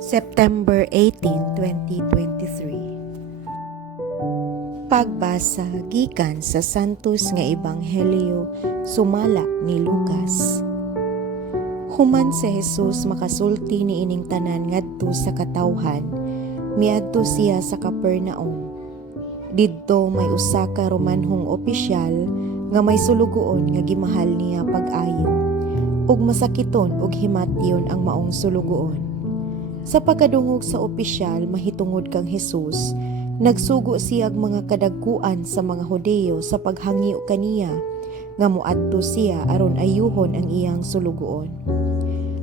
September 18, 2023. Pagbasa gikan sa Santos nga Ebanghelyo sumala ni Lucas. Human si Jesus makasulti ni ining tanan ngadto sa katawhan, miadto siya sa Capernaum. Didto may usa ka Romanhong opisyal nga may sulugoon nga gimahal niya pag-ayo, ug masakiton ug himatyon ang maong sulugoon. Sa pagkadungog sa opisyal mahitungod kang Jesus, nagsugo siyag mga kadagkuan sa mga Hudeyo sa paghangyo kaniya nga moadto siya aron ayuhon ang iyang sulugoon.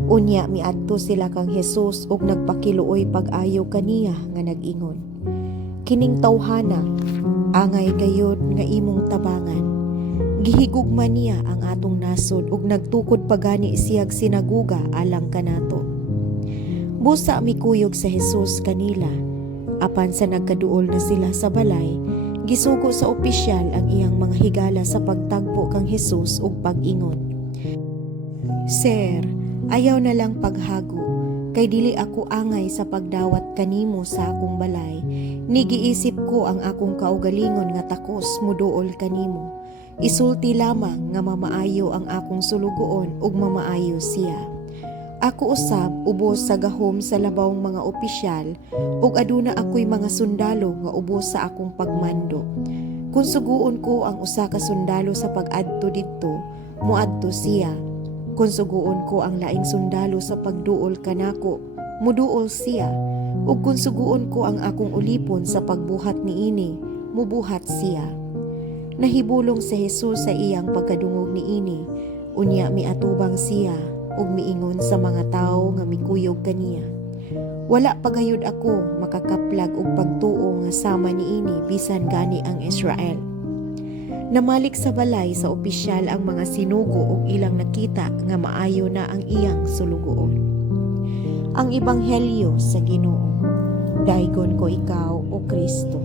Unya miadto sila kang Jesus ug nagpakiluoy pag-ayo kaniya nga nag-ingon, "Kining tawhana angay gayud nga imong tabangan." Gihigugma niya ang atong nasod ug nagtukod pagani siyag sinaguga alang kanato. Busa mikuyog sa Jesus kanila. Apan sa nagkaduol na sila sa balay, gisugo sa opisyal ang iyang mga higala sa pagtagpo kang Jesus ug pag-ingon, "Sir, ayaw na lang paghago, kay dili ako angay sa pagdawat kanimo sa akong balay. Nigiisip ko ang akong kaugalingon nga takos muduol kanimo. Isulti lamang nga mamaayo ang akong sulugoon ug mamaayo siya." Ako usab ubos sa gahom sa labawng mga opisyal ug aduna ako'y mga sundalo nga ubos sa akong pagmando. Kung suguon ko ang usa ka sundalo sa pag-adto didto, muadto siya. Kung suguon ko ang laing sundalo sa pagduol kanako, muduol siya. Ug kung suguon ko ang akong ulipon sa pagbuhat niini, mubuhat siya. Nahibulong si Jesus sa iyang pagkadungog niini, unya miatubang siya ug miingon sa mga tawo nga mikuyog kaniya, "Wala pagayud ako makakaplag og pagtuo nga sama niini bisan gani ang Israel." Namalik sa balay sa opisyal ang mga sinugo ug ilang nakita nga maayo na ang iyang sulugoon. Ang Ebanghelyo sa Ginoo. Daygon ko ikaw, O Kristo.